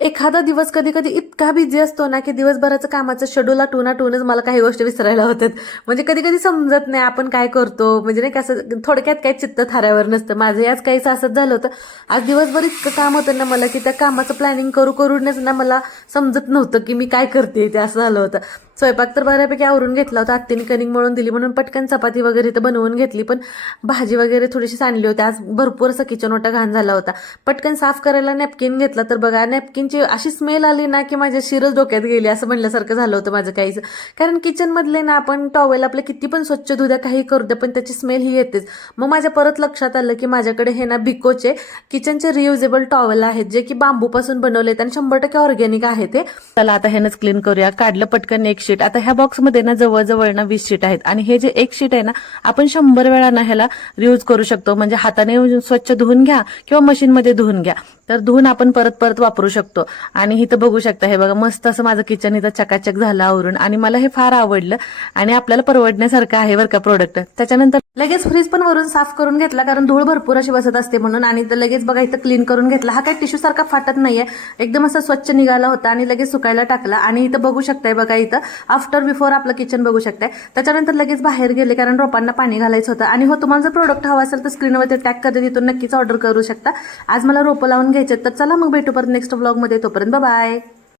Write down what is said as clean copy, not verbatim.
एखादा दिवस कधी कधी इतका बिझी असतो ना की दिवसभराचं कामाचं शेड्यूल आठवूनच मला काही गोष्टी विसरायला होतात. म्हणजे कधी कधी समजत नाही आपण काय करतो, म्हणजे नाही का असं थोडक्यात काही चित्त थाऱ्यावर नसतं. माझं याच काहीच असंच झालं होतं. आज दिवसभर इतकं काम होतं ना मला की त्या कामाचं प्लॅनिंग करूनच ना मला समजत नव्हतं की मी काय करते, ते असं झालं होतं. स्वयंपाक तर बऱ्यापैकी आवरून घेतला होता, आत्तीने कणिक मळून दिली म्हणून पटकन चपाती वगैरे तर बनवून घेतली. पण भाजी वगैरे थोडीशी सांडली होती. आज भरपूर असं किचन ओटा घाण झाला होता. पटकन साफ करायला नॅपकिन घेतला तर बघा नॅपकिनची अशी स्मेल आली ना की माझ्या शिरच डोक्यात गेली असं म्हणल्यासारखं झालं होतं माझं काहीच. कारण किचनमधले ना आपण टॉवेल आपले किती पण स्वच्छ धुद्या काही करू द्या पण त्याची स्मेल ही येतेच. मग माझ्या परत लक्षात आलं की माझ्याकडे हे ना बिकोचे किचनचे रियुजेबल टॉवेल आहेत जे की बांबूपासून बनवलेत आणि 100% ऑर्गॅनिक आहे ते. चला आता ह्यानंच क्लीन करूया. काढलं पटकन एक शीट. आता ह्या बॉक्समध्ये ना जवळजवळ ना 20 शीट आहेत आणि हे जे एक शीट आहे ना आपण 100 वेळा ना ह्याला रियूज करू शकतो. म्हणजे हाताने स्वच्छ धुवून घ्या किंवा मशीनमध्ये धुवून घ्या, तर धुवून आपण परत परत वापरू शकतो. आणि इथं बघू शकता, हे बघा मस्त असं माझं किचन इथं चकाचक झालं आवरून आणि मला हे फार आवडलं आणि आपल्याला परवडण्यासारखं आहे बरं का प्रोडक्ट. त्याच्यानंतर लगेच फ्रीज पण वरून साफ करून घेतला कारण धूळ भरपूर अशी बसत असते म्हणून. आणि लगेच बघा इथं क्लीन करून घेतला. हा काही टिश्यू सारखा फाटत नाहीये, एकदम असं स्वच्छ निघाला होता आणि लगेच सुकायला टाकला. आणि इथं बघू शकताय बघा इथं आफ्टर बिफोर आपलं किचन बघू शकताय. त्याच्यानंतर लगेच बाहेर गेले कारण रोपांना पाणी घालायचं होतं. आणि हो, तुम्हाला जर प्रोडक्ट हवा असेल तर स्क्रीनवरती टॅग करते, तिथून नक्कीच ऑर्डर करू शकता. आज मला रोपं लावून घ्यायचे. तर चला मग भेटू परत नेक्स्ट व्लॉगमध्ये. तोपर्यंत बाय.